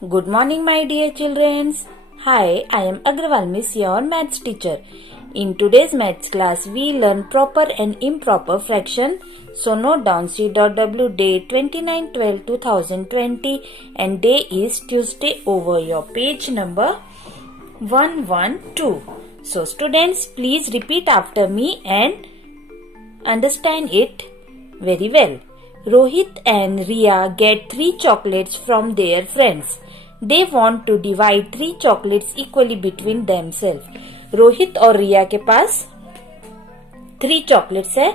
Good morning, my dear children. Hi, I am Agrawal Miss, your maths teacher. In today's maths class, we learn proper and improper fraction. So note down C.W. date 29/12/2020 and day is Tuesday over your page number 112. So students, please repeat after me and understand it very well. Rohit and Riya get 3 chocolates from their friends. They want to divide 3 chocolates equally between themselves. Rohit और रिया के पास 3 chocolates है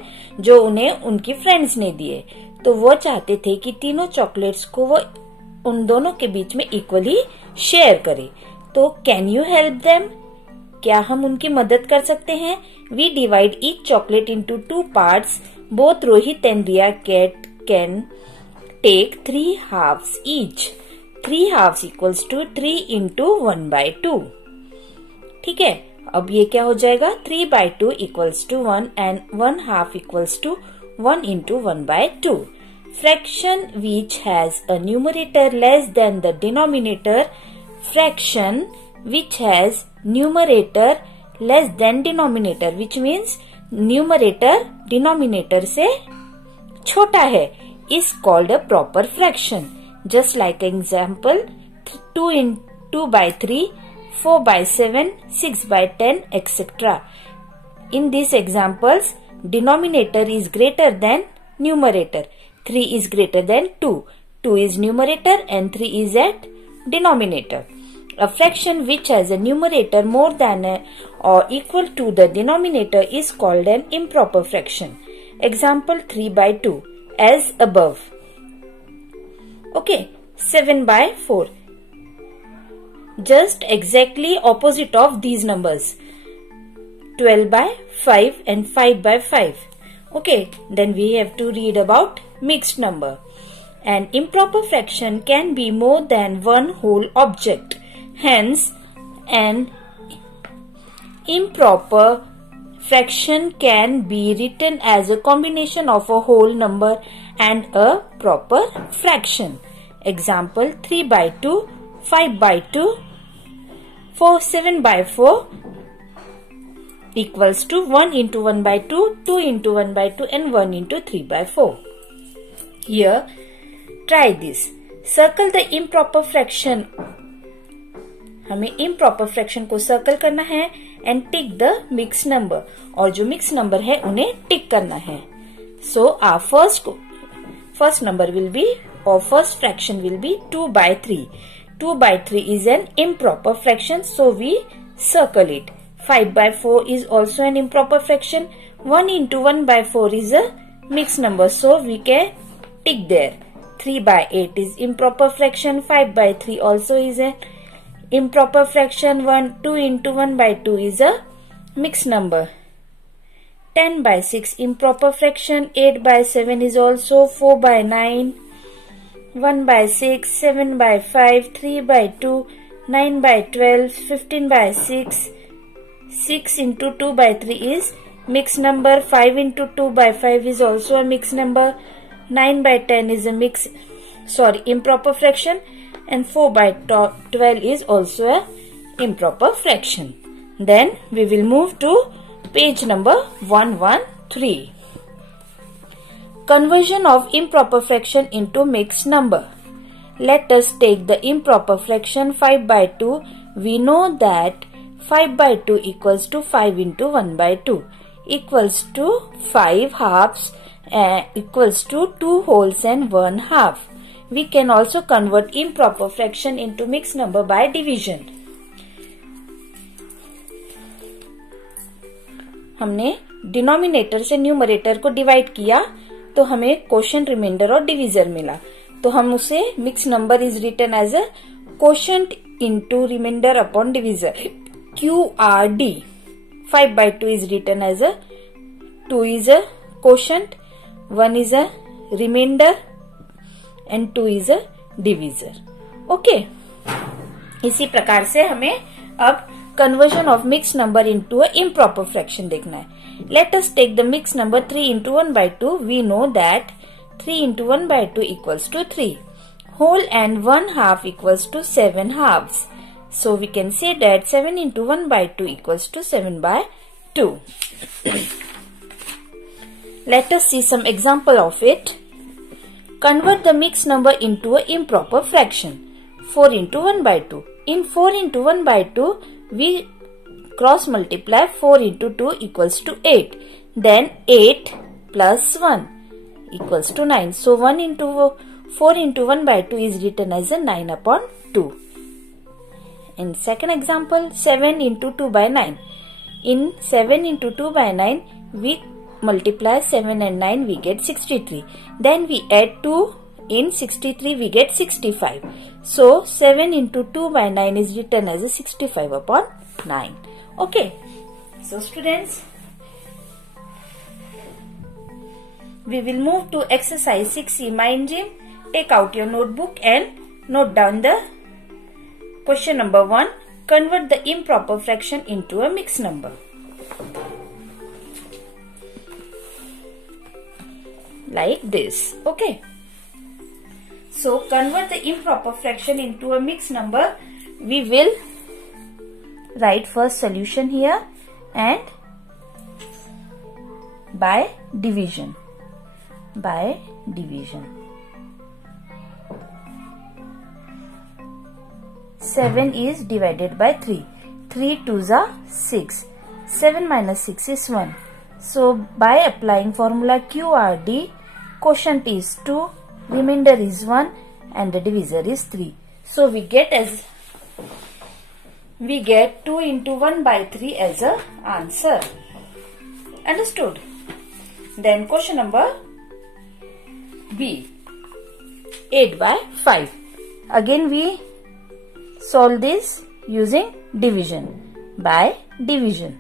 जो उन्हें उनकी friends ने दिए, तो वो चाहते थे कि तीनों चॉकलेट्स को वो उन दोनों के बीच में इक्वली शेयर करे. तो कैन यू हेल्प देम? क्या हम उनकी मदद कर सकते हैं? We divide each chocolate into 2 parts. Both Rohit and Riya can take 3 halves each. 3 halves equals to 3 into 1/2. ठीक है, अब ये क्या हो जाएगा? 3/2 equals to 1 and 1 half equals to 1 into 1/2. Fraction which has a numerator less than the denominator. Fraction which has numerator less than denominator, which means numerator denominator से छोटा है, is called a proper fraction. Just like example 2/3, 4/7, 6/10, etc. In these examples, denominator is greater than numerator. 3 is greater than 2. 2 is numerator and 3 is at denominator. A fraction which has a numerator more than or equal to the denominator is called an improper fraction. Example 3/2 as above. Okay, 7/4. Just exactly opposite of these numbers. 12/5 and 5/5. Okay, then we have to read about mixed number. An improper fraction can be more than one whole object. Hence, an improper fraction can be written as a combination of a whole number and a proper fraction. Example 3/2, 5/2, 7/4 equals to 1 into 1/2, 2 into 1/2 and 1 into 3/4. Here, try this. Circle the improper fraction. हमें improper fraction को circle करना है and tick the mixed number. और जो mixed number है उन्हें tick करना है. So our first number will be, or first fraction will be 2/3. 2/3 is an improper fraction, so we circle it. 5/4 is also an improper fraction. 1 into 1/4 is a mixed number, so we can tick there. 3/8 is improper fraction. 5/3 also is an improper fraction. 2 into 1/2 is a mixed number. 10/6 improper fraction. 8/7 is also. 4/9, 1/6, 7/5, 3/2, 9/12, 15/6. 6 into 2/3 is mixed number. 5 into 2/5 is also a mixed number. 9/10 is a improper fraction, and 4/12 is also a improper fraction. Then we will move to page number 113. Conversion of improper fraction into mixed number. Let us take the improper fraction 5/2. We know that 5/2 equals to 5 into 1/2 equals to 5 halves equals to 2 wholes and 1 half. We can also convert improper fraction into mixed number by division. हमने denominator से numerator को divide किया तो हमें quotient, reminder और divisor मिला. तो हम उसे mix number is written as a quotient into remainder upon divisor, QRD. 5/2 is written as 2 is a quotient, 1 is a remainder and 2 is a divisor. Okay. इसी प्रकार से हमें अब conversion of mixed number into a improper fraction देखना है. Let us take the mixed number 3 into 1/2. We know that 3 into 1/2 equals to 3. whole and 1 half equals to 7 halves. So we can say that 7 into 1 by 2 equals to 7 by 2. Let us see some example of it. Convert the mixed number into an improper fraction. 4 into 1 by 2. In 4 into 1 by 2, we cross multiply 4 into 2 equals to 8. Then 8 plus 1 equals to 9. So 4 into 1 by 2 is written as a 9 upon 2. In second example, 7 into 2 by 9. In 7 into 2 by 9, we multiply 7 and 9, we get 63. Then we add 2, in 63 we get 65. So 7 into 2 by 9 is written as a 65 upon 9. Okay. So students, we will move to exercise 6C Mind Gym. Take out your notebook and note down the question number 1. Convert the improper fraction into a mixed number. Like this. Okay. So convert the improper fraction into a mixed number. We will write first solution here and by division. By division. 7 is divided by 3. 3 2s are 6. 7 minus 6 is 1. So by applying formula QRD, quotient is 2, remainder is 1 and the divisor is 3. So we get 2 into 1 by 3 as a answer. Understood? Then question number B. 8 by 5. Again we solve this using division. By division.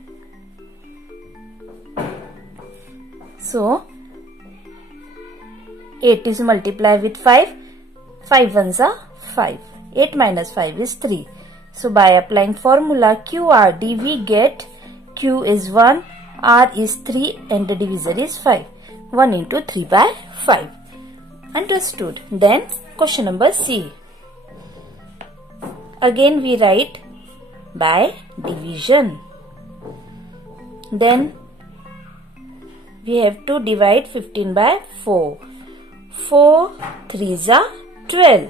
So 8 is multiplied with 5. 5 ones are 5. 8 minus 5 is 3. So by applying formula QRD, we get Q is 1, R is 3 and the divisor is 5. 1 into 3 by 5. Understood? Then question number C. Again we write by division. Then we have to divide 15 by 4. 4 3s are 12.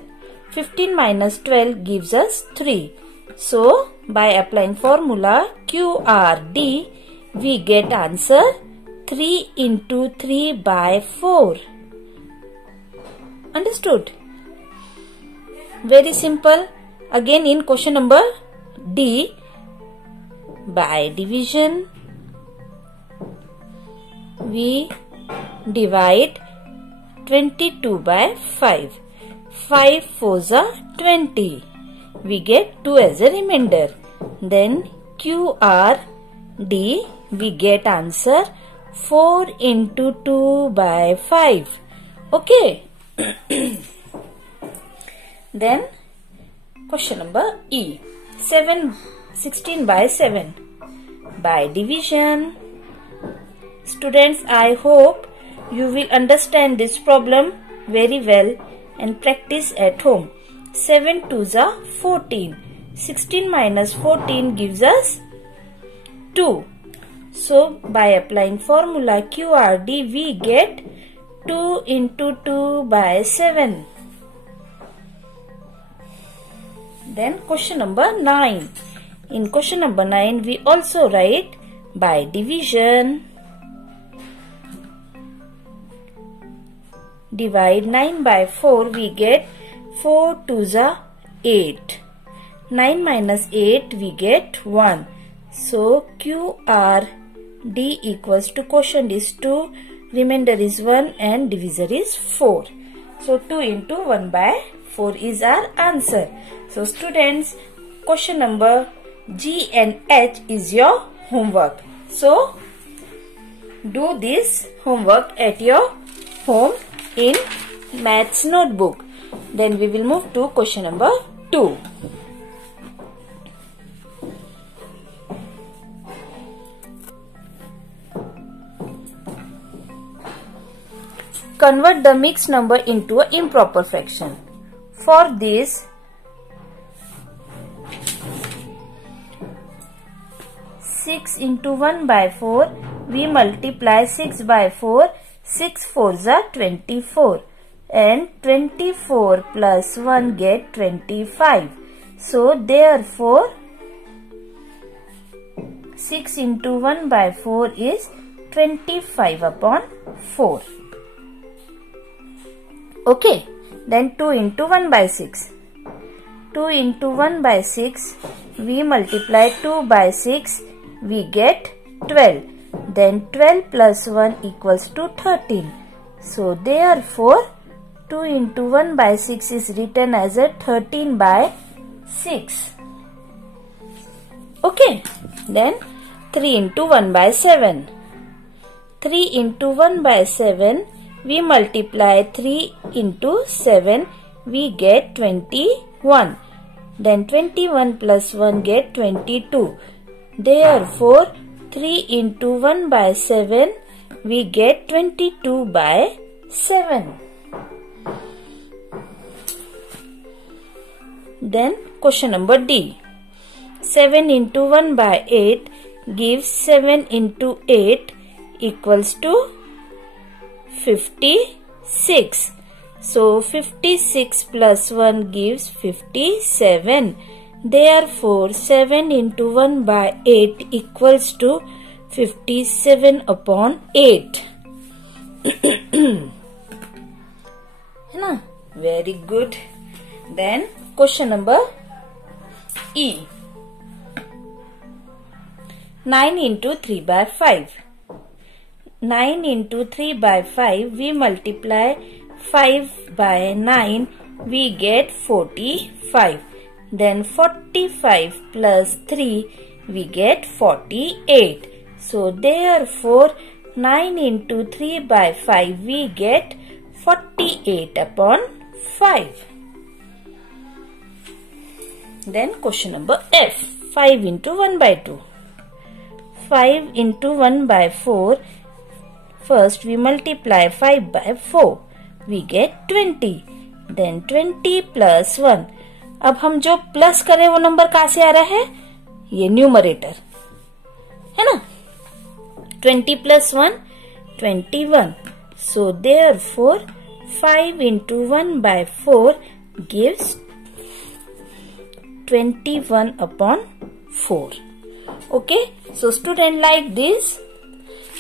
15 minus 12 gives us 3. So by applying formula QRD, we get answer 3 into 3 by 4. Understood? Very simple. Again in question number D, by division, we divide 22 by 5. 5 4s are 20. We get 2 as a remainder. Then QRD, we get answer 4 into 2 by 5. Okay. Then question number E. 16 by 7. By division. Students, I hope you will understand this problem very well and practice at home. 7 2s are 14. 16 minus 14 gives us 2. So by applying formula QRD, we get 2 into 2 by 7. Then question number 9. In question number 9, we also write by division. Divide 9 by 4, we get 4 2s are 8. 9 minus 8, we get 1. So QRD equals to quotient is 2, remainder is 1 and divisor is 4. So 2 into 1 by 4 is our answer. So students, question number G and H is your homework. So do this homework at your home in maths notebook. Then we will move to question number 2. Convert the mixed number into an improper fraction. For this, 6 into 1 by 4, we multiply 6 by 4, 6 4s are 24 and 24 plus 1 get 25. So therefore 6 into 1 by 4 is 25 upon 4. Okay, then 2 into 1 by 6. 2 into 1 by 6, we multiply 2 by 6, we get 12. Then 12 plus 1 equals to 13. So therefore 2 into 1 by 6 is written as a 13 by 6. Okay, then 3 into 1 by 7. 3 into 1 by 7, we multiply 3 into 7, we get 21. Then 21 plus 1 get 22. Therefore, 3 into 1 by 7, we get 22 by 7. Then question number D. 7 into 1 by 8 gives 7 into 8 equals to 56. So 56 plus 1 gives 57. Therefore 7 into 1 by 8 equals to 57 upon 8. Very good. Then question number E. 9 into 3 by 5. 9 into 3 by 5, we multiply 5 by 9, we get 45. Then 45 plus 3, we get 48. So therefore 9 into 3 by 5, we get 48 upon 5. Then question number F. 5 into 1 by 2. 5 into 1 by 4. First we multiply 5 by 4. We get 20. Then 20 plus 1. अब हम जो plus करें वो number कहाँ से आ रहा है? ये न्यूमरेटर है ना. 20 plus 1 21. So therefore 5 into 1 by 4 gives 21 upon 4. Okay, so student, like this,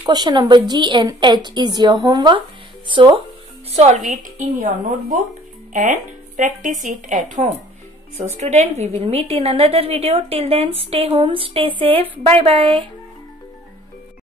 question number G and H is your homework. So solve it in your notebook and practice it at home. So student, we will meet in another video. Till then, stay home, stay safe. Bye bye.